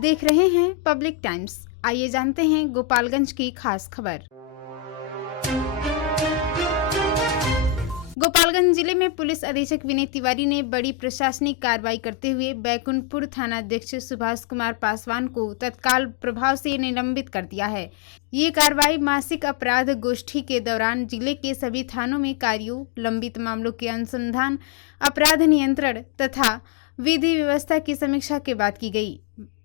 देख रहे हैं पब्लिक टाइम्स। आइए जानते हैं गोपालगंज की खास खबर। गोपालगंज जिले में पुलिस अधीक्षक विनय तिवारी ने बड़ी प्रशासनिक कार्रवाई करते हुए बैकुंठपुर थानाध्यक्ष सुभाष कुमार पासवान को तत्काल प्रभाव से निलंबित कर दिया है। ये कार्रवाई मासिक अपराध गोष्ठी के दौरान जिले के सभी थानों में कार्यों, लंबित मामलों के अनुसंधान, अपराध नियंत्रण तथा विधि व्यवस्था की समीक्षा के बाद की गई।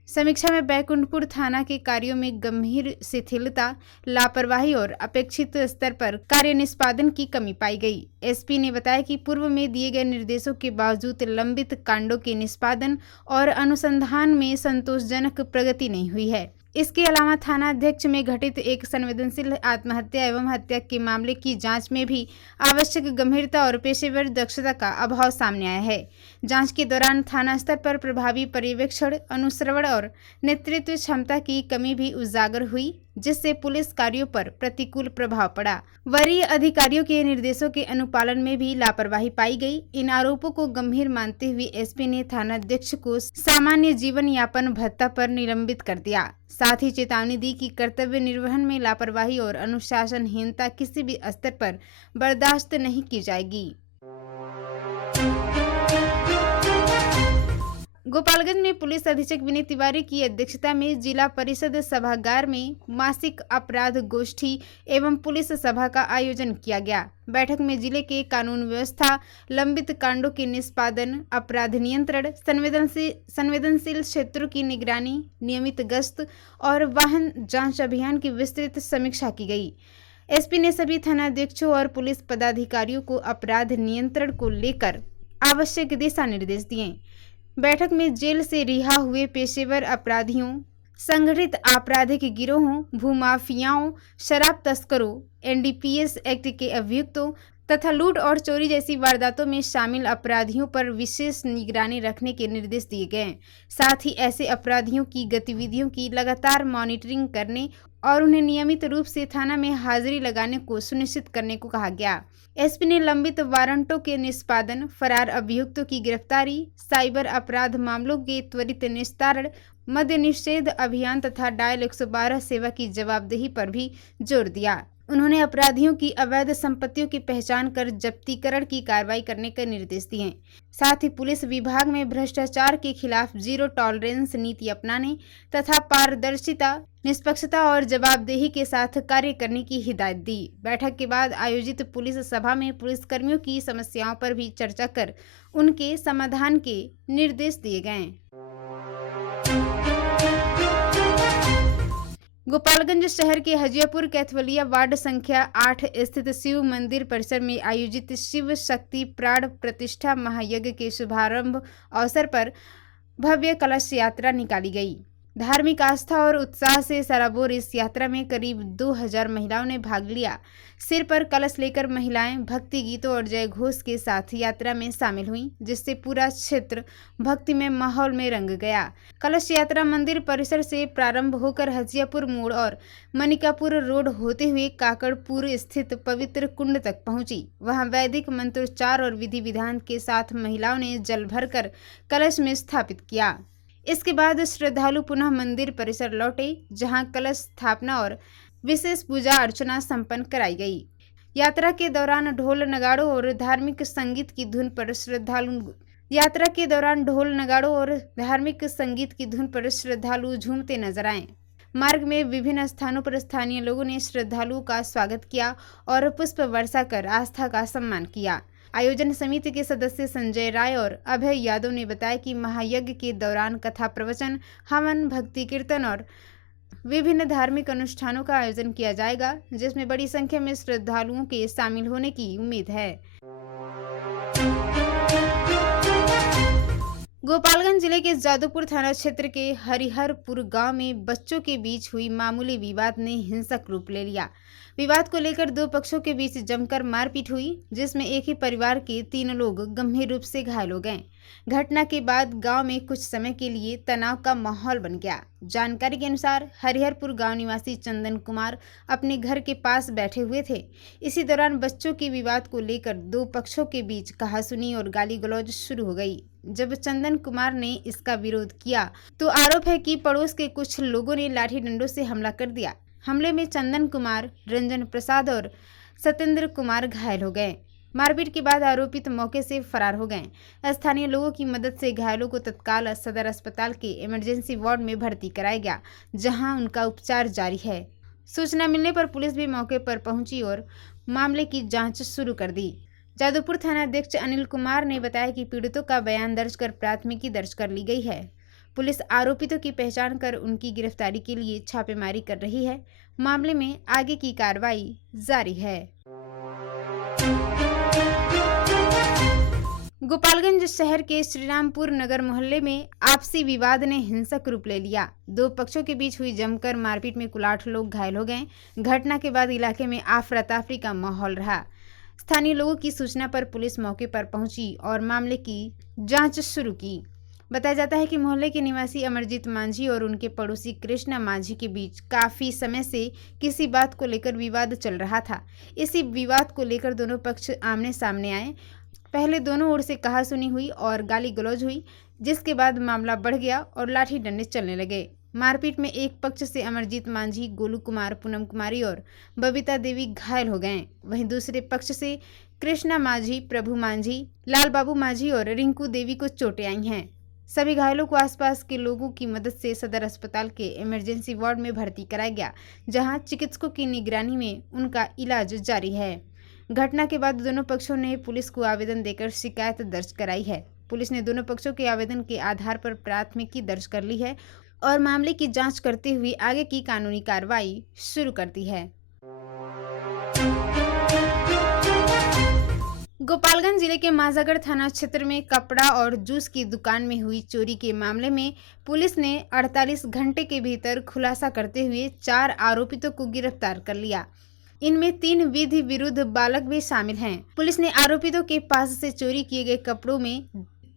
समीक्षा में बैकुंठपुर थाना के कार्यों में गंभीर शिथिलता, लापरवाही और अपेक्षित स्तर पर कार्य निष्पादन की कमी पाई गई। एसपी ने बताया कि पूर्व में दिए गए निर्देशों के बावजूद लंबित कांडों के निष्पादन और अनुसंधान में संतोषजनक प्रगति नहीं हुई है। इसके अलावा थाना अध्यक्ष में घटित एक संवेदनशील आत्महत्या एवं हत्या के मामले की जांच में भी आवश्यक गंभीरता और पेशेवर दक्षता का अभाव सामने आया है। जांच के दौरान थाना स्तर पर प्रभावी पर्यवेक्षण, अनुश्रवण और नेतृत्व क्षमता की कमी भी उजागर हुई, जिससे पुलिस कार्यों पर प्रतिकूल प्रभाव पड़ा। वरीय अधिकारियों के निर्देशों के अनुपालन में भी लापरवाही पाई गई। इन आरोपों को गंभीर मानते हुए एसपी ने थानाध्यक्ष को सामान्य जीवन यापन भत्ता पर निलंबित कर दिया। साथ ही चेतावनी दी कि कर्तव्य निर्वहन में लापरवाही और अनुशासनहीनता किसी भी स्तर पर बर्दाश्त नहीं की जाएगी। गोपालगंज में पुलिस अधीक्षक विनय तिवारी की अध्यक्षता में जिला परिषद सभागार में मासिक अपराध गोष्ठी एवं पुलिस सभा का आयोजन किया गया। बैठक में जिले के कानून व्यवस्था, लंबित कांडों के निष्पादन, अपराध नियंत्रण, संवेदनशील क्षेत्रों की निगरानी, नियमित गश्त और वाहन जांच अभियान की विस्तृत समीक्षा की गई। एसपी ने सभी थानाध्यक्षों और पुलिस पदाधिकारियों को अपराध नियंत्रण को लेकर आवश्यक दिशा निर्देश दिए। बैठक में जेल से रिहा हुए पेशेवर अपराधियों, संगठित आपराधिक गिरोहों, भूमाफियाओं, शराब तस्करों, एनडीपीएस एक्ट के अभियुक्तों तथा लूट और चोरी जैसी वारदातों में शामिल अपराधियों पर विशेष निगरानी रखने के निर्देश दिए गए। साथ ही ऐसे अपराधियों की गतिविधियों की लगातार मॉनिटरिंग करने और उन्हें नियमित रूप से थाना में हाजिरी लगाने को सुनिश्चित करने को कहा गया। एसपी ने लंबित वारंटों के निष्पादन, फरार अभियुक्तों की गिरफ्तारी, साइबर अपराध मामलों के त्वरित निस्तारण, मद्य निषेध अभियान तथा डायल 112 सेवा की जवाबदेही पर भी जोर दिया। उन्होंने अपराधियों की अवैध संपत्तियों की पहचान कर जब्तीकरण की कार्रवाई करने के निर्देश दिए। साथ ही पुलिस विभाग में भ्रष्टाचार के खिलाफ जीरो टॉलरेंस नीति अपनाने तथा पारदर्शिता, निष्पक्षता और जवाबदेही के साथ कार्य करने की हिदायत दी। बैठक के बाद आयोजित पुलिस सभा में पुलिसकर्मियों की समस्याओं पर भी चर्चा कर उनके समाधान के निर्देश दिए गए। गोपालगंज शहर के हजियापुर कैथवलिया वार्ड संख्या 8 स्थित शिव मंदिर परिसर में आयोजित शिव शक्ति प्राण प्रतिष्ठा महायज्ञ के शुभारंभ अवसर पर भव्य कलश यात्रा निकाली गई। धार्मिक आस्था और उत्साह से सराबोर इस यात्रा में करीब 2000 महिलाओं ने भाग लिया। सिर पर कलश लेकर महिलाएं भक्ति गीतों और जय घोष के साथ यात्रा में शामिल हुईं, जिससे पूरा क्षेत्र भक्तिमय माहौल में रंग गया। कलश यात्रा मंदिर परिसर से प्रारंभ होकर हजियापुर मोड़ और मनिकापुर रोड होते हुए काकड़पुर स्थित पवित्र कुंड तक पहुंची। वहां वैदिक मंत्रोच्चार और विधि विधान के साथ महिलाओं ने जल भरकर कलश में स्थापित किया। इसके बाद श्रद्धालु पुनः मंदिर परिसर लौटे, जहां कलश स्थापना और विशेष पूजा अर्चना संपन्न कराई गई। यात्रा के दौरान ढोल नगाड़ों और धार्मिक संगीत की धुन पर श्रद्धालु झूमते नजर आए। मार्ग में विभिन्न स्थानों पर स्थानीय लोगों ने श्रद्धालुओं का स्वागत किया और पुष्प वर्षा कर आस्था का सम्मान किया। आयोजन समिति के सदस्य संजय राय और अभय यादव ने बताया कि महायज्ञ के दौरान कथा प्रवचन, हवन, भक्ति कीर्तन और विभिन्न धार्मिक अनुष्ठानों का आयोजन किया जाएगा, जिसमें बड़ी संख्या में श्रद्धालुओं के शामिल होने की उम्मीद है। गोपालगंज जिले के जादूपुर थाना क्षेत्र के हरिहरपुर गांव में बच्चों के बीच हुई मामूली विवाद ने हिंसक रूप ले लिया। विवाद को लेकर दो पक्षों के बीच जमकर मारपीट हुई, जिसमें एक ही परिवार के 3 लोग गंभीर रूप से घायल हो गए। घटना के बाद गांव में कुछ समय के लिए तनाव का माहौल बन गया। जानकारी के अनुसार हरिहरपुर गांव निवासी चंदन कुमार अपने घर के पास बैठे हुए थे। इसी दौरान बच्चों के विवाद को लेकर दो पक्षों के बीच कहासुनी और गाली गलौज शुरू हो गई। जब चंदन कुमार ने इसका विरोध किया तो आरोप है कि पड़ोस के कुछ लोगों ने लाठी डंडों से हमला कर दिया। हमले में चंदन कुमार, रंजन प्रसाद और सत्येंद्र कुमार घायल हो गए। मारपीट के बाद आरोपित मौके से फरार हो गए। स्थानीय लोगों की मदद से घायलों को तत्काल सदर अस्पताल के इमरजेंसी वार्ड में भर्ती कराया गया, जहां उनका उपचार जारी है। सूचना मिलने पर पुलिस भी मौके पर पहुंची और मामले की जांच शुरू कर दी। जादवपुर थानाध्यक्ष अनिल कुमार ने बताया कि पीड़ितों का बयान दर्ज कर प्राथमिकी दर्ज कर ली गई है। पुलिस आरोपितों की पहचान कर उनकी गिरफ्तारी के लिए छापेमारी कर रही है। मामले में आगे की कार्रवाई जारी है। गोपालगंज शहर के श्रीरामपुर नगर मोहल्ले में आपसी विवाद ने हिंसक रूप ले लिया। दो पक्षों के बीच हुई जमकर मारपीट में कुल 8 लोग घायल हो गए। घटना के बाद इलाके में अफरा तफरी का माहौल रहा। स्थानीय लोगों की सूचना पर पुलिस मौके पर पहुंची और मामले की जांच शुरू की। बताया जाता है कि मोहल्ले के निवासी अमरजीत मांझी और उनके पड़ोसी कृष्णा मांझी के बीच काफी समय से किसी बात को लेकर विवाद चल रहा था। इसी विवाद को लेकर दोनों पक्ष आमने सामने आए। पहले दोनों ओर से कहासुनी हुई और गाली गलौज हुई, जिसके बाद मामला बढ़ गया और लाठी डंडे चलने लगे। मारपीट में एक पक्ष से अमरजीत मांझी, गोलू कुमार, पूनम कुमारी और बबीता देवी घायल हो गए। वहीं दूसरे पक्ष से कृष्णा मांझी, प्रभु मांझी, लाल बाबू मांझी और रिंकू देवी को चोटें आई हैं। सभी घायलों को आसपास के लोगों की मदद से सदर अस्पताल के इमरजेंसी वार्ड में भर्ती कराया गया, जहां चिकित्सकों की निगरानी में उनका इलाज जारी है। घटना के बाद दोनों पक्षों ने पुलिस को आवेदन देकर शिकायत दर्ज कराई है। पुलिस ने दोनों पक्षों के आवेदन के आधार पर प्राथमिकी दर्ज कर ली है और मामले की जांच करते हुए आगे की कानूनी कार्रवाई शुरू कर दी है। गोपालगंज जिले के माझागढ़ थाना क्षेत्र में कपड़ा और जूस की दुकान में हुई चोरी के मामले में पुलिस ने 48 घंटे के भीतर खुलासा करते हुए 4 आरोपितों को गिरफ्तार कर लिया। इनमें 3 विधि विरुद्ध बालक भी शामिल हैं। पुलिस ने आरोपितों के पास से चोरी किए गए कपड़ों में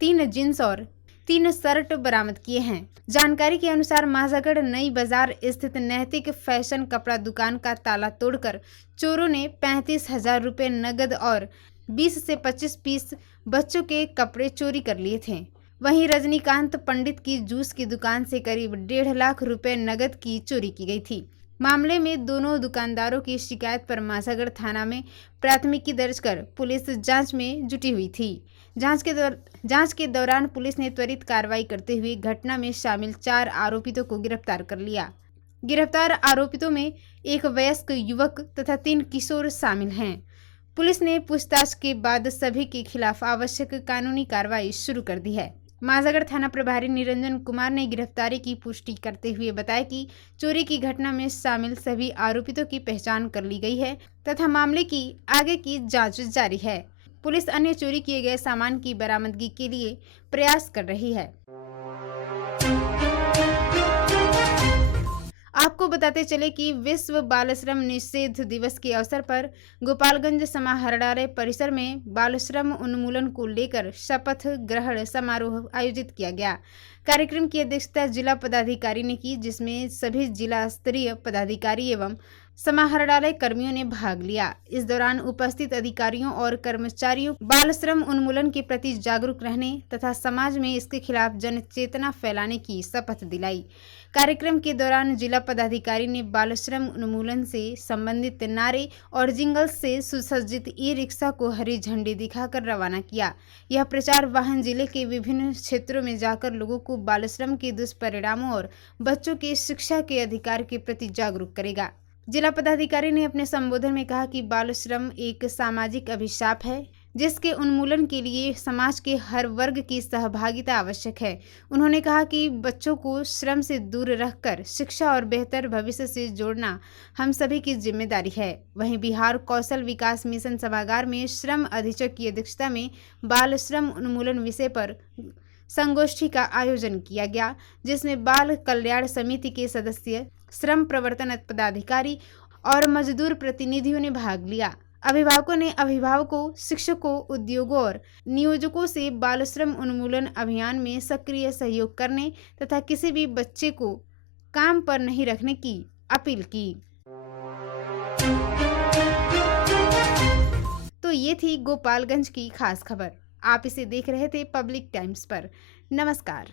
3 जींस और 3 शर्ट बरामद किए हैं। जानकारी के अनुसार माझागढ़ नई बाजार स्थित नैतिक फैशन कपड़ा दुकान का ताला तोड़कर चोरों ने 35,000 रुपये नगद और 20 से 25 पीस बच्चों के कपड़े चोरी कर लिए थे। वहीं रजनीकांत पंडित की जूस की दुकान से करीब 1.5 लाख रुपए नगद की चोरी की गई थी। मामले में दोनों दुकानदारों की शिकायत पर माझागढ़ थाना में प्राथमिकी दर्ज कर पुलिस जांच में जुटी हुई थी। जांच के दौरान पुलिस ने त्वरित कार्रवाई करते हुए घटना में शामिल 4 आरोपितों को गिरफ्तार कर लिया। गिरफ्तार आरोपितों में एक वयस्क युवक तथा 3 किशोर शामिल हैं। पुलिस ने पूछताछ के बाद सभी के खिलाफ आवश्यक कानूनी कार्रवाई शुरू कर दी है। माझागढ़ थाना प्रभारी निरंजन कुमार ने गिरफ्तारी की पुष्टि करते हुए बताया कि चोरी की घटना में शामिल सभी आरोपितों की पहचान कर ली गई है तथा मामले की आगे की जांच जारी है। पुलिस अन्य चोरी किए गए सामान की बरामदगी के लिए प्रयास कर रही है। आपको बताते चले कि विश्व बाल श्रम निषेध दिवस के अवसर पर गोपालगंज समाहरणालय परिसर में बाल श्रम उन्मूलन को लेकर शपथ ग्रहण समारोह आयोजित किया गया। कार्यक्रम की अध्यक्षता जिला पदाधिकारी ने की, जिसमें सभी जिला स्तरीय पदाधिकारी एवं समाहरणालय कर्मियों ने भाग लिया। इस दौरान उपस्थित अधिकारियों और कर्मचारियों बाल श्रम उन्मूलन के प्रति जागरूक रहने तथा समाज में इसके खिलाफ जन चेतना फैलाने की शपथ दिलाई। कार्यक्रम के दौरान जिला पदाधिकारी ने बाल श्रम उन्मूलन से संबंधित नारे और जिंगल्स से सुसज्जित ई-रिक्शा को हरी झंडी दिखाकर रवाना किया। यह प्रचार वाहन जिले के विभिन्न क्षेत्रों में जाकर लोगों को बाल श्रम के दुष्परिणामों और बच्चों के शिक्षा के अधिकार के प्रति जागरूक करेगा। जिला पदाधिकारी ने अपने संबोधन में कहा कि बाल श्रम एक सामाजिक अभिशाप है, जिसके उन्मूलन के लिए समाज के हर वर्ग की सहभागिता आवश्यक है। उन्होंने कहा कि बच्चों को श्रम से दूर रखकर शिक्षा और बेहतर भविष्य से जोड़ना हम सभी की जिम्मेदारी है। वहीं बिहार कौशल विकास मिशन सभागार में श्रम अधीक्षक की अध्यक्षता में बाल श्रम उन्मूलन विषय पर संगोष्ठी का आयोजन किया गया, जिसमें बाल कल्याण समिति के सदस्य, श्रम प्रवर्तन पदाधिकारी और मजदूर प्रतिनिधियों ने भाग लिया। अभिभावकों ने अभिभावकों, शिक्षकों, उद्योगों और नियोजकों से बाल श्रम उन्मूलन अभियान में सक्रिय सहयोग करने तथा किसी भी बच्चे को काम पर नहीं रखने की अपील की। तो ये थी गोपालगंज की खास खबर। आप इसे देख रहे थे पब्लिक टाइम्स पर। नमस्कार।